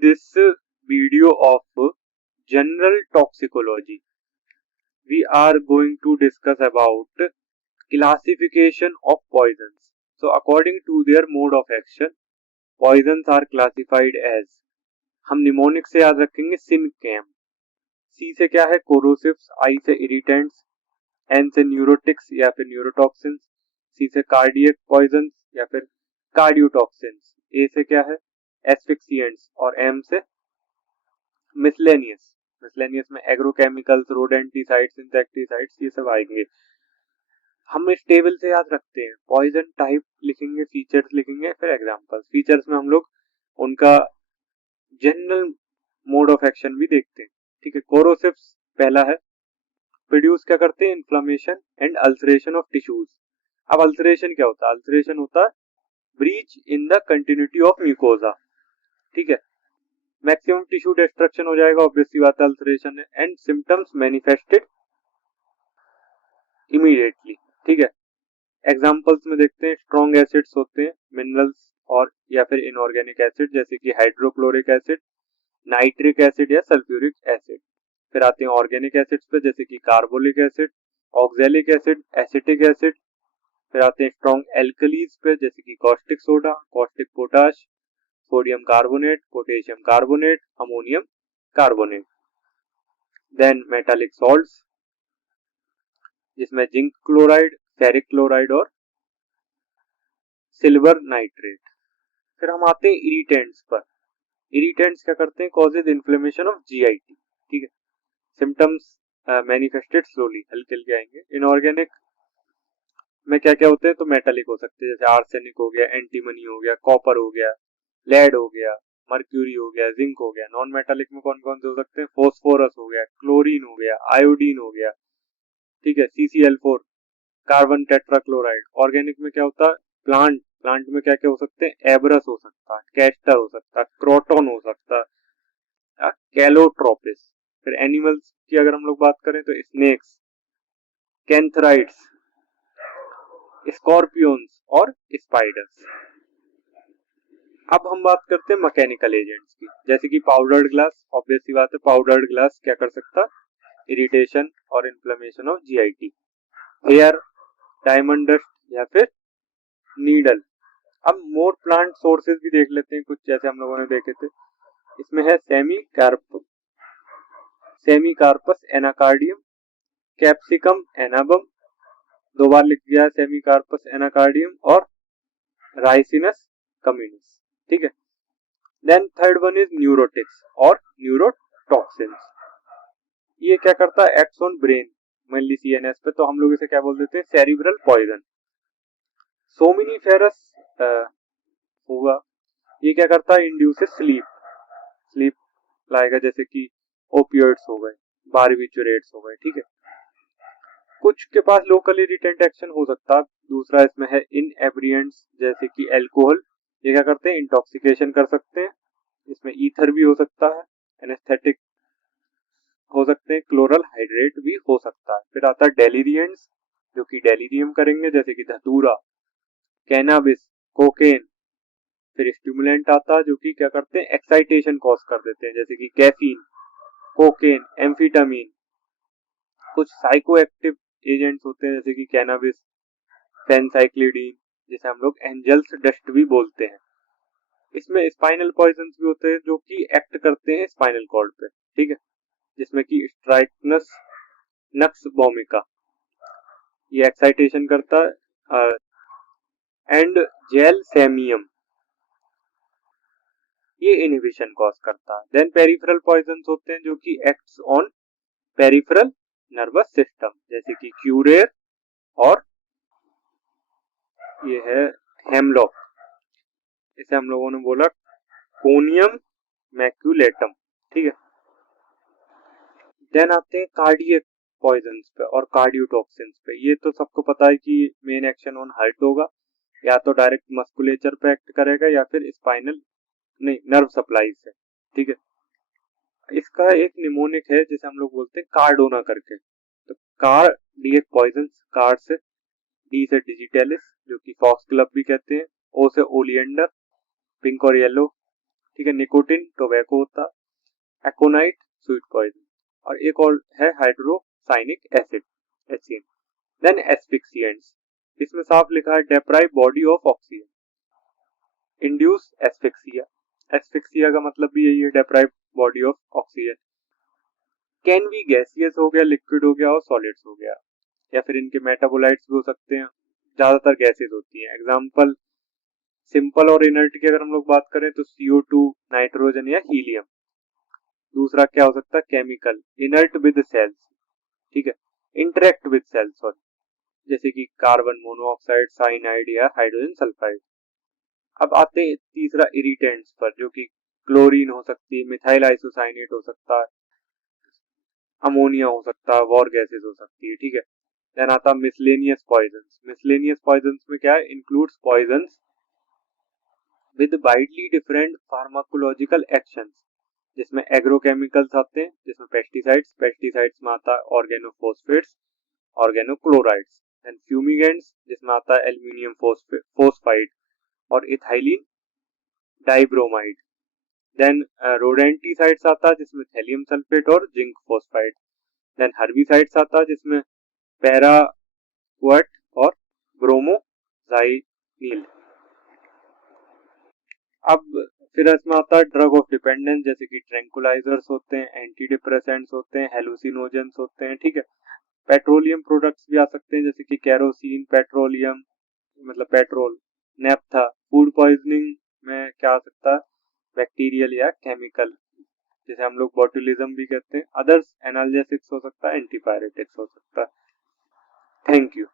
this video of general toxicology, we are going to discuss about classification of poisons. So according to their mode of action, poisons are classified as, हम mnemonic से याद रखेंगे सिनकैम, सी से क्या है कोरोसिव्स, आई से irritants, N से neurotics या फिर न्यूरोटॉक्सिन्स, सी से कार्डियक पॉइजन या फिर कार्डियोटॉक्सिन्स, ए से क्या है एस्फिक्सिएंट्स और एम से मिसलेनियस। मिसलेनियस में एग्रोकेमिकल्स, रोडेंटिसाइड्स, इंसेक्टिसाइड्स, ये सब आएंगे। हम इस टेबल से याद रखते हैं, पॉइजन टाइप लिखेंगे, फीचर्स लिखेंगे, फिर एग्जांपल्स। फीचर्स में हम लोग उनका जनरल मोड ऑफ एक्शन भी देखते हैं। ठीक है, कोरोसिव्स पहला है, प्रोड्यूस क्या करते हैं inflammation and ulceration of tissues. अब अल्सरेशन क्या होता है? अल्सरेशन होता है breach in the continuity of mucosa. ठीक है, मैक्सिमम टिश्यू डिस्ट्रक्शन हो जाएगा, ऑब्वियस सी बात है अल्सरेशन है। And symptoms manifested immediately. ठीक है, एग्जांपल्स में देखते हैं, स्ट्रॉन्ग एसिड्स होते हैं, मिनरल्स और या फिर इनऑर्गेनिक एसिड जैसे कि हाइड्रोक्लोरिक एसिड, नाइट्रिक एसिड या सल्फ्यूरिक एसिड। फिर आते हैं ऑर्गेनिक एसिड्स पे जैसे कि carbolic acid, oxalic acid, acetic acid. फिर आते हैं स्ट्रॉन्ग एल्कलीज पे जैसे कि caustic soda, caustic potash, sodium carbonate, potassium carbonate, ammonium carbonate. Then metallic salts जिसमें जिंक क्लोराइड, फेरिक क्लोराइड और सिल्वर नाइट्रेट। फिर हम आते हैं इरिटेंट्स पर। इरिटेंट्स क्या करते हैं? Causes inflammation of GIT. ठीक है, सिम्टम्स मैनिफेस्टेड स्लोली, हल्के हल्के आएंगे। इनऑर्गेनिक में क्या क्या होते हैं? तो मेटालिक हो सकते हैं जैसे आर्सेनिक हो गया, एंटीमनी हो गया, कॉपर हो गया, लेड हो गया, मर्क्यूरी हो गया, जिंक हो गया। नॉन मेटालिक में कौन कौन से हो सकते हैं? फोस्फोरस हो गया, क्लोरीन हो गया, आयोडीन हो गया। ठीक है, CCl4, कार्बन टेट्राक्लोराइड। ऑर्गेनिक में क्या होता है? प्लांट में क्या क्या हो सकते हैं? एबरस हो सकता है, कैस्टर हो सकता है, क्रोटोन हो सकता है, कैलोट्रोपिस। फिर एनिमल्स की अगर हम लोग बात करें तो स्नेक्स, कैंथराइड्स, स्कॉर्पियंस और स्पाइडर्स। अब हम बात करते हैं मैकेनिकल एजेंट्स की, जैसे कि पाउडर्ड ग्लास। ऑब्वियस सी बात है, पाउडर्ड ग्लास क्या कर सकता है? इरिटेशन और inflammation of GIT. Hair, diamond dust या फिर नीडल। अब मोर प्लांट सोर्सेज भी देख लेते हैं कुछ, जैसे हम लोगों ने देखे थे। इसमें है सेमीकार्पस एनाकार्डियम, कैप्सिकम एनाबम, दो बार लिख दिया है सेमीकार्पस एनाकार्डियम, और राइसिनस कम्युनिस। ठीक है, then third one is neurotics और न्यूरोटॉक्सिन्स। ये क्या करता है? Acts on brain, mainly CNS पे, तो हम लोग इसे क्या बोल देते हैं? Cerebral poison. सोमिनिफेरस होगा, ये क्या करता है? इंड्यूसेस स्लीप लाएगा, जैसे कि ओपियोइड्स हो गए, बारबिचुरेट्स हो गए। ठीक है, कुछ के पास लोकल इरिटेंट एक्शन हो सकता है। दूसरा इसमें है इनएब्रिएंट्स जैसे कि अल्कोहल, ये क्या करते हैं? इंटॉक्सिकेशन कर सकते हैं। इसमें ईथर भी हो सकता है, एनेस्थेटिक हो सकते हैं, क्लोरल हाइड्रेट भी हो सकता है। फिर आता है डेलीरियंट्स जो कि डेलीरियम करेंगे, जैसे कि धतूरा, कैनाबिस, कोकेन। फिर स्टिमुलेंट आता है जो कि क्या करते हैं? एक्साइटेशन कॉज कर देते हैं, जैसे कि कैफीन, कोकेन, एम्फीटामीन। कुछ साइकोएक्टिव एजेंट्स होते हैं जैसे कि कैनाबिस, फेनसाइक्लिडीन, जिसे हम लोग एंजल्स डस्ट भी बोलते हैं। इसमें स्पाइनल पॉइजन भी होते हैं जो कि एक्ट करते हैं स्पाइनल कॉर्ड पे। ठीक है, जिसमें कि स्ट्राइकनस नक्स वोमिका, ये एक्साइटेशन करता है। एंड जेल सेमियम, ये इनहिबिशन कॉज करता है। देन पेरिफेरल पॉइजन होते हैं जो कि acts on peripheral nervous system, जैसे कि क्यूरेर और ये है हेमलॉक, इसे हम लोगों ने बोला कोनियम मैक्यूलेटम। ठीक है, देन आते हैं कार्डियक पॉइजन्स पे और कार्डियोटॉक्सिन्स पे। ये तो सबको पता है कि मेन एक्शन ऑन हार्ट होगा, या तो डायरेक्ट मस्कुलेचर पे एक्ट करेगा या फिर स्पाइनल नहीं नर्व सप्लाई से। ठीक है, इसका एक निमोनिक है जिसे हम लोग बोलते हैं कार्डोना करके। तो कार्डियक पॉइजन, कार्ड से, डी से डिजिटेलिस जो कि फॉक्स क्लब भी कहते हैं, ओ से ओलिएंडर, पिंक और येलो। ठीक है, निकोटिन टोबैको होता, एकोनाइट स्वीट पॉइजन, और एक और है hydrocyanic acid HCN। Then asphyxiants, इसमें साफ लिखा है deprive body of oxygen, induce asphyxia. Asphyxia का मतलब भी यही है, deprive body of oxygen. Can be gaseous हो गया, लिक्विड हो गया और सॉलिड्स हो गया, या फिर इनके मेटाबोलाइट्स भी हो सकते हैं, ज्यादातर गैसेस होती हैं। एग्जांपल सिंपल और इनर्ट की अगर हम लोग बात करें तो CO2, नाइट्रोजन या हीलियम। दूसरा क्या हो सकता है, केमिकल, इनर्ट विद सेल्स, ठीक है, इंटरेक्ट विद सेल्स, सॉरी, जैसे कि कार्बन मोनोऑक्साइड, साइनाइड या हाइड्रोजन सल्फाइड। अब आते हैं तीसरा इरिटेंट्स पर, जो कि क्लोरीन हो सकती है, मिथाइल आइसोसाइनेट हो सकता है, अमोनिया हो सकता है, वॉर गैसेस हो सकती है, ठीक है। देन आता मिसलेनियस पॉइजन्स। मिसलेनियस पॉइजन्स में क्या है, includes poisons with widely different pharmacological actions, जिसमें एग्रोकेमिकल्स आते हैं, जिसमें पेस्टिसाइड्स, पेस्टिसाइड्स में आता है ऑर्गेनोफॉस्फेट्स, ऑर्गेनोक्लोराइड्स, देन फ्यूमिगेंट्स जिसमें आता है एल्यूमिनियम फोस्फाइड और इथाइलिन डाइब्रोमाइड, देन रोडेंटिसाइड्स आता है जिसमें थैलियम सल्फेट और जिंक फोस्फाइड, देन हर्बिसाइड्स आता है जिसमें पैराक्वट और ब्रोमोजाइनिल। अब फिर इसमें आता है ड्रग ऑफ डिपेंडेंस, जैसे कि ट्रैंकुलाइजर्स होते हैं, एंटी डिप्रेसेंट्स होते हैं, हेलुसिनोजेंस होते हैं, ठीक है। पेट्रोलियम प्रोडक्ट्स भी आ सकते हैं, जैसे कि केरोसिन, पेट्रोलियम मतलब पेट्रोल, नेफ्था। फूड पॉइजनिंग में क्या आ सकता है, बैक्टीरियल या केमिकल, जैसे हम लोग बॉटुलिज्म भी कहते हैं। अदर्स एनाल्जेसिक्स हो सकता है, एंटीपायरेटिक्स हो सकता है। Thank you.